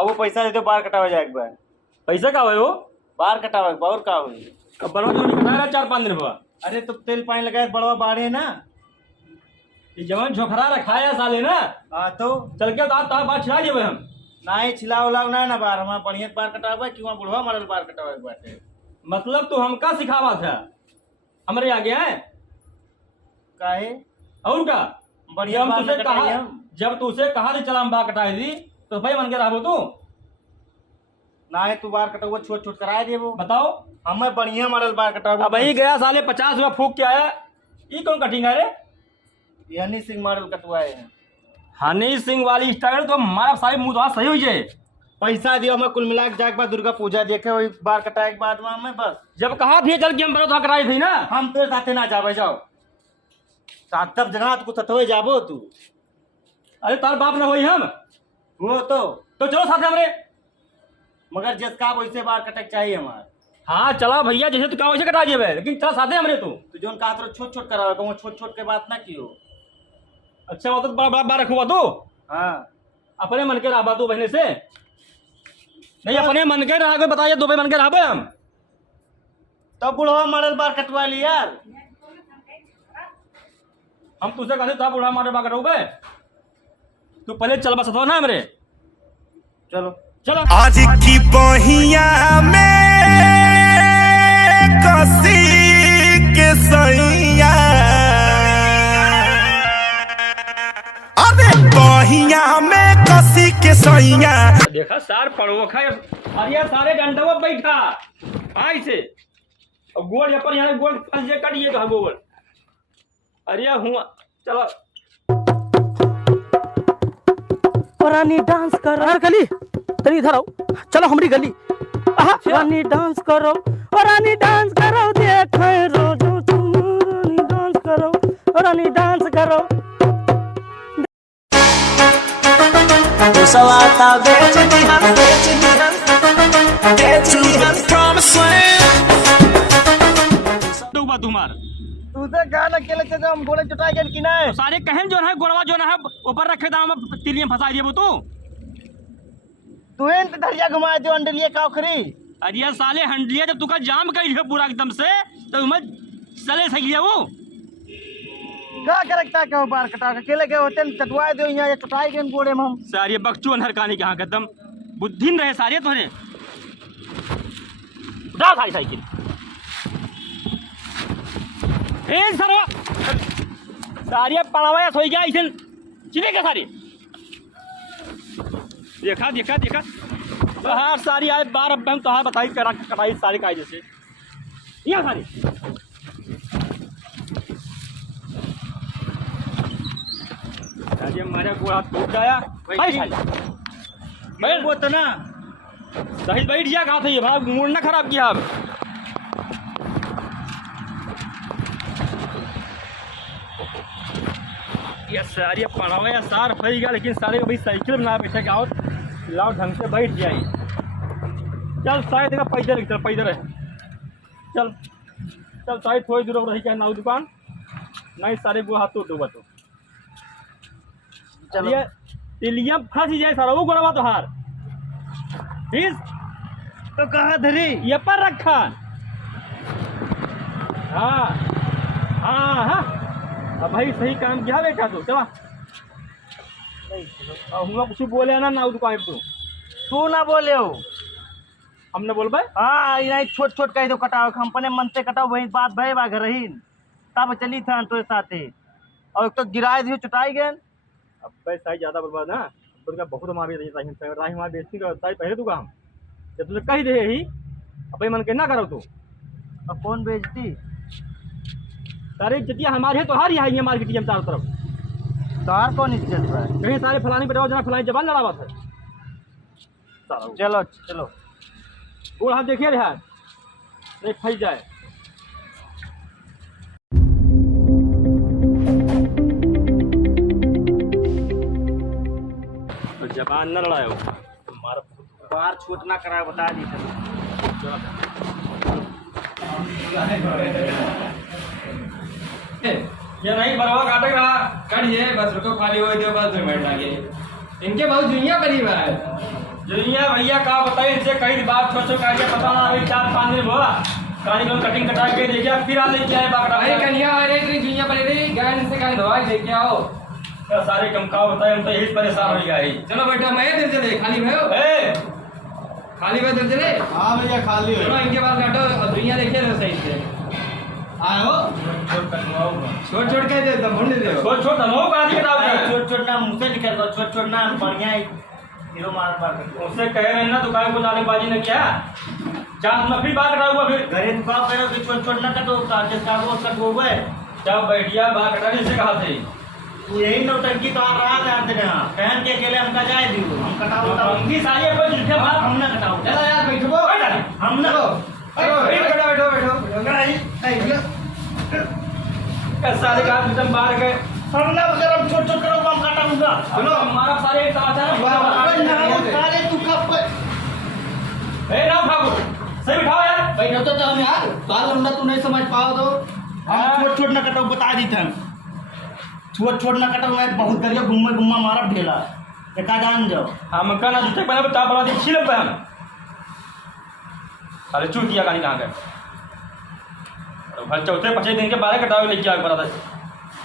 बाबू पैसा दे दो, बाल कटावे जाए एक बार। पैसा का हो? बाल कटावे और का हुई? अब बड़वा जो निकला 4-5 दिन बाद। अरे तो तेल पानी लगाए बड़वा बाढ़े ना। ये जवान झोखरा रखाया साले ना। हाँ तो चल के तार बात छिड़ा देवे हम। नहीं छिलाव उलाव ना बार हमारा बढ़िया बाल कटावे क्यों बुढ़वा मरल बाल कटावे बाटे। मतलब तू हमका सिखावा था हमरे आगे है काहे और का? बढ़िया बाल तुझसे कटाई कहा, हम। जब तुझसे कहा थे चला हम बाल कटाई दी तो भाई मन के रहो तू ना है तू बाल कटावा छोट छोट कराए दे वो। बताओ। हमें बढ़िया मॉडल बाल कटावा। अब वही गया साले 50 रुपया फूक के आया। ये कौन कटिंग है रे? हनी सिंह मॉडल कटवाए हैं। हनी सिंह वाली स्टाइल तो हमारा सारी मुंह तो सही हुई है। पैसा दियो हमें कुल मिला के जाके बाद दुर्गा पूजा देखे वही बाल कटाए के बाद में हमें बस। जब कहा थी चल के हम बड़ो कराई थी ना। हम तेरे साथे ना जावे जाओ साथ तब जगह तू सतवे जाबो तू। अरे तार बाप ना हुई हम वो तो चलो साथे हमरे। मगर जिसका वैसे बाल कटक चाहिए हमारे। हाँ चला भैया जैसे तू क्या वैसे कटा दिए लेकिन चल साथे हमरे तू जोन कहा तो छोट छोट करावे कहूँ छोट छोट के बात ना कियो। अच्छा वो तो बड़ा बड़ा बार रखूंगा तू। हाँ अपने मन के रहा तू बहने से नहीं अपने मन के रहा बताइए दो भाई मन के रहा हम तब बुढ़वा मॉडल बाल कटवा ली यार। हम तुझसे कहते था बुढ़ा मारे बाग रहोगे तू पहले चल बस ना हमरे। चलो चलो आज की बहिया में कसी के सैया अरे बहिया में कसी के सैया देखा सार पड़ो खा अरे सारे डंडवा बैठा आई से और गोल पर यहाँ गोल फंस कटिए तो गोल अरे हुआ चलो रानी डांस करो यार गली तनी इधर आओ चलो हमारी गली रानी डांस करो और रानी डांस करो देखे रोजो तुम रानी डांस करो और रानी डांस करो तो सवाता बेच दी हम तुम्हार तुझे गाना अकेले से हम गोले चुटाई गए कि नहीं। सारे कहन जो है गोरवा जो है ऊपर रखे दाम तिलियम फंसा दिए वो तू इन धरिया घुमा जो अंडलिए काखरी। अरे साले हंडलिया जब तुका जाम कर दिया पूरा एकदम से तो मैं चले सही गया वो का करकता के बाल कटा के अकेले के होते न कटवाए दो यहां चुटाई गए गोड़े में हम। सारे बकचू अनहर कहानी कहां कदम बुद्धिन रहे सारे तोरे उठा सारी साइकिल ए सरवा सारे पड़ावा सोई गया इसे चिने के सारी देखा देखा देखा बाहर सारी आए बार अब हम तो बताई करा कटाई सारी कायदे से यहाँ सारी हमारे गोड़ा टूट गया बैठ वो तो ना सही बैठ गया कहा था ये भाई मूड ना खराब किया अब ये सारी पढ़ावा या सार फैल गया लेकिन सारे अभी साइकिल में ना बैठे क्या और लाओ ढंग से बैठ जाए चल शायद पैदल चल पैदल चल चल शायद थोड़ी दूर रही क्या नाउ दुकान नहीं सारे गो हाथ टूटूगा तो चलिए तिलिया फंस जाए सारा वो गोड़वा तो हार फिर तो कहा धरी ये पर रखा हाँ हाँ हाँ अब भाई सही काम किया बेटा तू चला हम कुछ बोले ना नाउ दुकान तू ना बोले हो हमने बोल भाई हाँ नहीं छोट छोट कह दो कटाओ कंपनी मन से कटाओ वही बात भय बा घर रही तब चली था तो साथे और तो गिराए दियो चुटाई गए अब पैसा ज्यादा बर्बाद ना उनका बहुत मार राही हमारी बेइज्जती करता है पहले तू काम जब तुझे कही दे ही अब मन के ना करो तू अब कौन बेचती सारी इज्जतियाँ हमारी है तो हार यहाँ है मार्केट में चारों तरफ तार कौन इज्जत है कहीं सारे फलानी पे जना फलानी जबान लड़ा बात है चलो चलो वो हाथ देखिए यार नहीं फंस जाए तो जबान न लड़ाओ तुम्हारा बाहर छूट ना कराए बता दी ये नहीं बरवा काटे रहा करिए बस रुको खाली हो दो बस 2 मिनट लगे इनके बहुत दुनिया करीब है दुनिया भैया का बताइए इनसे कई बात सोचो का पता ना अभी 4-5 दिन हुआ काली लोग कटिंग कटा के देखिए फिर आ लेके आए बाकड़ा अरे कन्या अरे इतनी दुनिया पर रे गाय से गाय दवाई लेके आओ सारे कमकाव बताए हम तो यही परेशान हो गए चलो बेटा मैं दे दे खाली भयो ए खाली भयो दे दे हाँ भैया खाली चलो इनके पास काटो और दुनिया देखिए ना सही से आयो छोड़ छोड़ के दे दम भूल दे छोड़ छोड़ हम का दिए कटाओ छोट छोट ना मुंह से निकल दो छोट छोट ना बढ़िया हीरो मार मार कर उससे कह रहे हैं ना दुकान को नारेबाजी ने क्या जान में फिर बात कटा हुआ फिर घरे दुकान करो कि छोट छोट ना कटो चार्जेस का वो कटो हुए जब बैठिया बात कटाने से कहा थे तू यही नौटंकी तो आ रहा था आते ना कहन के अकेले हमका जाए दियो हम कटाओ उनकी सारी अपन जिठे बात हम ना कटाओ चलो यार बैठो हम ना बैठो बैठो सारे का तुम बाहर गए हम ना अगर हम छोट छोट करो हम काटाऊंगा चलो हमारा सारे एक समाचार सारे तू कब ए ना उठाओ सही बिठाओ यार बैठो तो हम यार बाल लंबा तू नहीं समझ पाओ तो हम छोट छोट ना कटाओ बता दी थन छोट छोट ना कटाओ मैं बहुत करियो गुम्मा मारा ढेला एका जान जाओ हम कहना जूते पहले बता बड़ा दिन छिल पे हम अरे चूक दिया गाड़ी कहाँ गए भर चौथे 25 दिन के बारह कटावे लेके आगे बड़ा था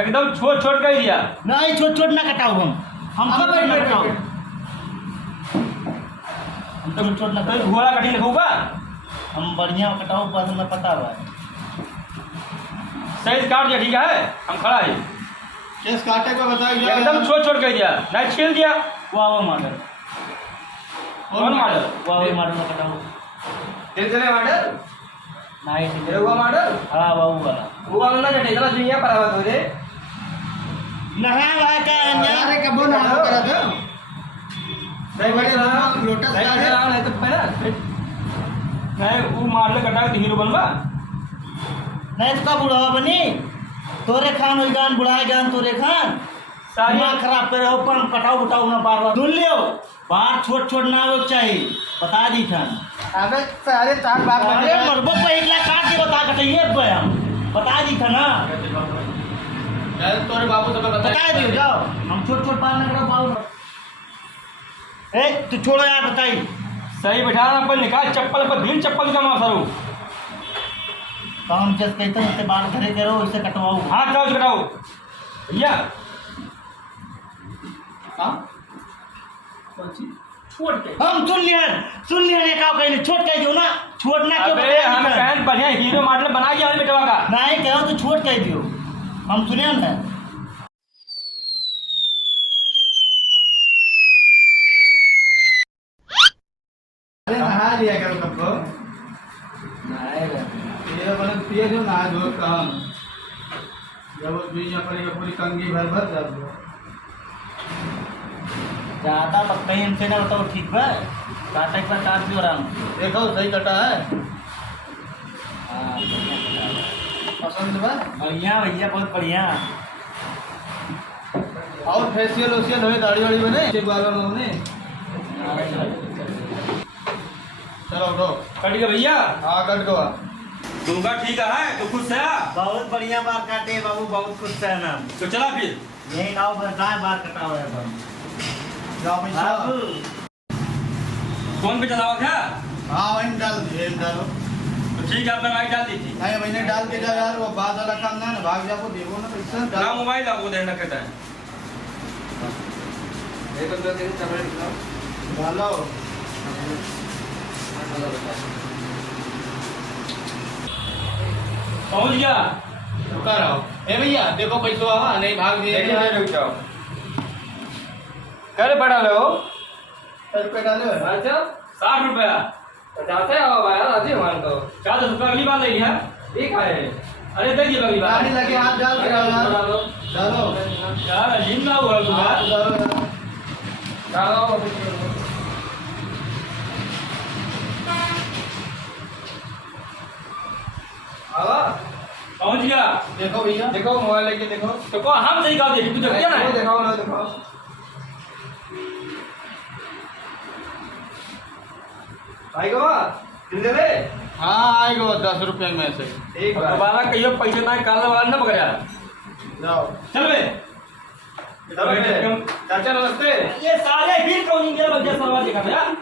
एकदम छोट छोट कर दिया नहीं छोट छोट ना कटाओ हम छोट छोट ना कटाओ हम छोट छोट ना तो कटाओ घोड़ा कटिंग लिखूंगा हम बढ़िया कटाओ बस हमें पता बा सही काट दिया ठीक है हम खड़ा है केस काटे को बता एकदम छोट छोट कर दिया नहीं छील दिया वाह मॉडल कौन मॉडल वाह मॉडल ना कटाओ दे दे मॉडल नहीं ये हुआ मॉडल हां वाह वाला वो वाला ना कटे चलो दुनिया पर आवा तो रे नहा वहा का अरे कबो ना करा दो नहीं बड़े लोटस का है तो पहला मैं वो मॉडल कटा के हीरो बनवा नहीं इसका बुढ़ा बनी तोरे खान होई गान बुढ़ा गान तोरे खान सारी दिमाग खराब करे हो पर कटाओ उठाओ ना बार बार धुल लियो बाहर छोट छोट ना हो चाहिए बता दी था अबे सारे तार बाप अरे मरबो पहिला काट के बता कटाइए हम बता दी था ना तोरे बाबू तो बता दियो जाओ हम छोट छोट बाल ना करो बाबू ए तू छोड़ो यार बताई सही बैठाना अपन निकाल चप्पल पर दिन चप्पल का मार सरू तो हम जैसे कहते हैं उससे बाल खड़े करो उससे कटवाओ हाथ जाओ कटाओ भैया हां छोड़ के हम सुन लिया ने का कहले छोट कह दियो ना छोड़ना क्यों अबे हम कहन बढ़िया हीरो मॉडल बना दिया हमें बेटवा का नहीं कहो तो छोट कह दियो हम सुने ना अरे नहा लिया करो कब नहाएगा ये वाला पिए जो नहा धो काम जब वो दुनिया पड़ेगा पूरी कंगी भर भर जब ज्यादा कहीं हमसे ना बताओ ठीक है काटे पर काट दियो आराम देखो सही कटा है पसंद बा बढ़िया भैया बहुत बढ़िया और फेशियल ओशियल होए दाढ़ी वाड़ी बने के बाल बने चलो उठो कट गया भैया हाँ कट गवा दूंगा ठीक है तो खुश है बहुत बढ़िया बाल काटे बाबू बहुत खुश है ना तो चला फिर यही नाव भरदाए बाल कटा हुआ है जाओ पैसा बाबू फोन पे चलाओ क्या हाँ वहीं डाल दिए डालो तो ठीक है अपना भाई डाल दी थी नहीं मैंने डाल के जा यार वो बाद वाला काम ना भाग जाओ देखो ना पैसा ना डालो मोबाइल आपको देना कहता है डालो पहुंच गया रुका रहो ए भैया देखो पैसा आवा नहीं भाग दिए रुक जाओ करे पड़ा लो रुपये डाले अच्छा 60 रुपया 50 है आओ भाई आधी मान तो 40 रुपया अगली बार ले लिया ठीक है अरे दे दिए अगली बार गाड़ी लगे हाथ डाल के डालो डालो यार अजीब ना हुआ तुम्हारा डालो आवा पहुंच गया देखो भैया देखो मोबाइल लेके देखो तो कौन हम सही कहा देखी तू देख क्या ना है? दिखाओ ना दिखाओ भाई को दे दे हाँ आएगा 10 रुपये में से ठीक है दोबारा कहियो पैसे ना काला वाला ना पकड़ा जाओ चल बे चाचा नमस्ते ये सारे फिर कौन मेरा बच्चा सवाल दिखा यार